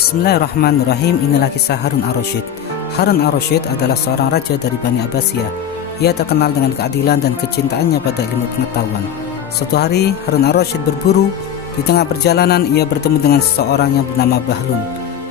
Bismillahirrahmanirrahim. Inilah kisah Harun ar-Rasyid. Harun ar-Rasyid adalah seorang raja dari Bani Abbasiyah. Ia terkenal dengan keadilan dan kecintaannya pada ilmu pengetahuan. Suatu hari Harun ar-Rasyid berburu. Di tengah perjalanan ia bertemu dengan seseorang yang bernama Bahlul.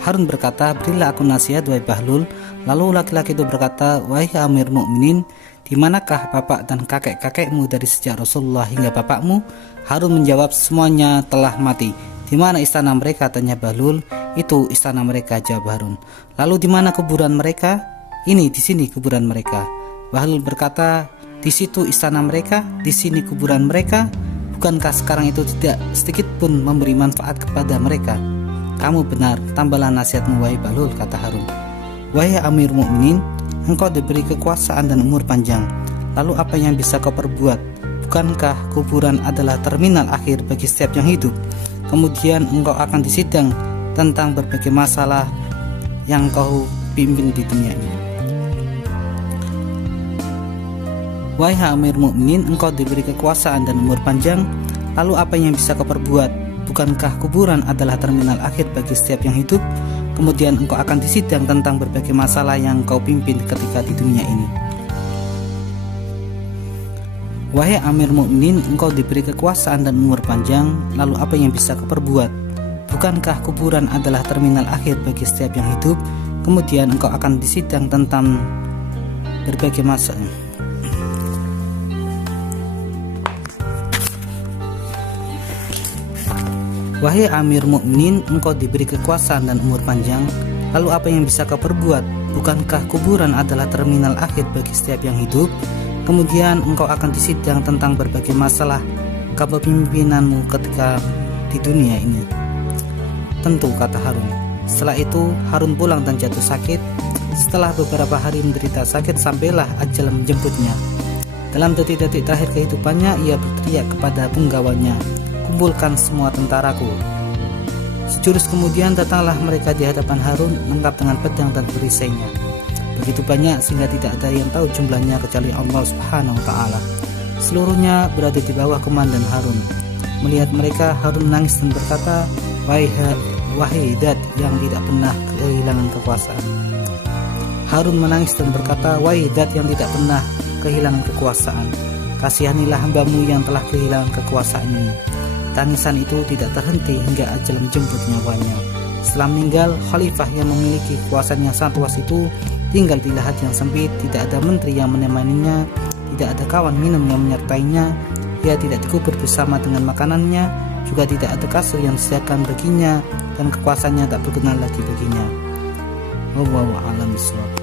Harun berkata, "Berilah aku nasihat, wahai Bahlul." Lalu laki-laki itu berkata, "Wahai Amir Mukminin, di manakah bapak dan kakek-kakekmu dari sejak Rasulullah hingga bapakmu?" Harun menjawab, "Semuanya telah mati." "Di mana istana mereka?" tanya Bahlul. "Itu istana mereka," jawab Harun. "Lalu di mana kuburan mereka?" "Ini, di sini kuburan mereka." Bahlul berkata, "Di situ istana mereka, di sini kuburan mereka. Bukankah sekarang itu tidak sedikit pun memberi manfaat kepada mereka?" "Kamu benar, tambahlah nasihatmu, wahai Bahlul," kata Harun. "Wahai Amir Mukminin, engkau diberi kekuasaan dan umur panjang. Lalu apa yang bisa kau perbuat? Bukankah kuburan adalah terminal akhir bagi setiap yang hidup? Kemudian engkau akan disidang tentang berbagai masalah yang kau pimpin di dunia ini. Wahai Amir Mukminin, engkau diberi kekuasaan dan umur panjang. Lalu apa yang bisa kau perbuat? Bukankah kuburan adalah terminal akhir bagi setiap yang hidup? Kemudian engkau akan disidang tentang berbagai masalah yang kau pimpin ketika di dunia ini. Wahai Amir Mukminin, engkau diberi kekuasaan dan umur panjang. Lalu apa yang bisa kau perbuat? Bukankah kuburan adalah terminal akhir bagi setiap yang hidup? Kemudian engkau akan disidang tentang berbagai masalah. Wahai Amir Mukminin, engkau diberi kekuasaan dan umur panjang. Lalu apa yang bisa kau perbuat? Bukankah kuburan adalah terminal akhir bagi setiap yang hidup? Kemudian engkau akan disidang tentang berbagai masalah kepemimpinanmu ketika di dunia ini. Tentu, kata Harun. Setelah itu Harun pulang dan jatuh sakit. Setelah beberapa hari menderita sakit, sampailah ajal menjemputnya. Dalam detik-detik terakhir kehidupannya, ia berteriak kepada penggawanya, "Kumpulkan semua tentaraku." Sejurus kemudian datanglah mereka di hadapan Harun lengkap dengan pedang dan perisainya. Begitu banyak sehingga tidak ada yang tahu jumlahnya kecuali Allah Subhanahu wa Ta'ala. Seluruhnya berada di bawah komandan Harun. Melihat mereka, Harun menangis dan berkata, Wahai Zat yang tidak pernah kehilangan kekuasaan." Harun menangis dan berkata, "Wahai Zat yang tidak pernah kehilangan kekuasaan, kasihanilah hambamu yang telah kehilangan kekuasaan ini." Tangisan itu tidak terhenti hingga ajal menjemput nyawanya. Setelah meninggal, khalifah yang memiliki kekuasaan yang sangat luas itu tinggal di lahat yang sempit. Tidak ada menteri yang menemaninya, tidak ada kawan minum yang menyertainya. Ia tidak dikubur bersama dengan makanannya, juga tidak ada kasur yang disediakan baginya, dan kekuasaannya tak berguna lagi baginya. Wallahu a'lam bishawab.